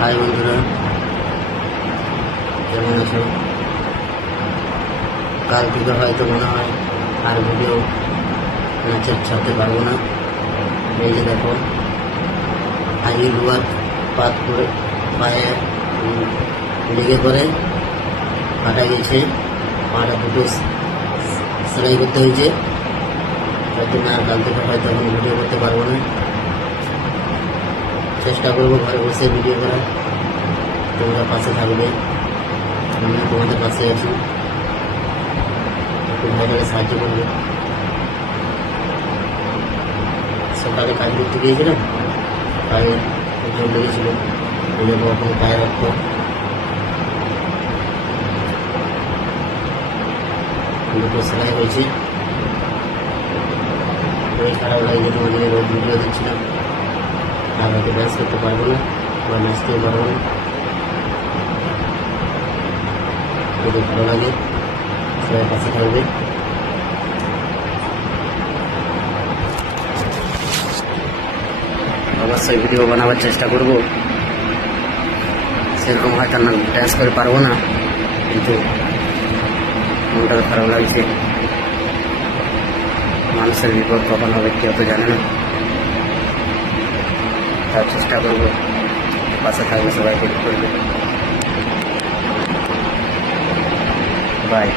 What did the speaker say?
High বন্ধুরা, কেমন আছো? কাল থেকে হয়তো মনে হয় আর ভিডিও নাচের ছাড়তে পারবো না। এই যে দেখো, আগে রুয়ার পাত করে পায়ে লেগে পরে কাটা গেছে, পাটা দুটো সেলাই করতে হয়েছে। তার জন্য আর কাল থেকে হয়তো এখন ভিডিও করতে পারবো না। চেষ্টা করবো ঘরে বসে ভিডিও করা। তোমরা পাশে থাকবে, আমিও তোমাদের পাশে আছি, একটু ভাইটাকে সাহায্য করবে। সকালে কাজ করতে গিয়েছিলাম, পায়ে জল লেগেছিল, ওই জন্য ওখানে পায়ে রক্ত। দুটো সেলাই হয়েছে। খুবই খারাপ লাগছে, তোমাদের রোজ ভিডিও দিচ্ছিলাম, আর হয়তো ডান্স করতে পারবো না বা নাচতেও পারবো না। যদি ভালো লাগে সবাই পাশে থাকবে। অবশ্যই ভিডিও বানাবার চেষ্টা করব। সেরকম হয়তো না ডান্স করে পারবো না, কিন্তু মনটা খারাপ লাগছে। মানুষের বিপদ কখন হবে কেউ তো জানে না। তার চেষ্টা করবো, পাশে থাকবে, সবাই হেল্প করবে। বাই।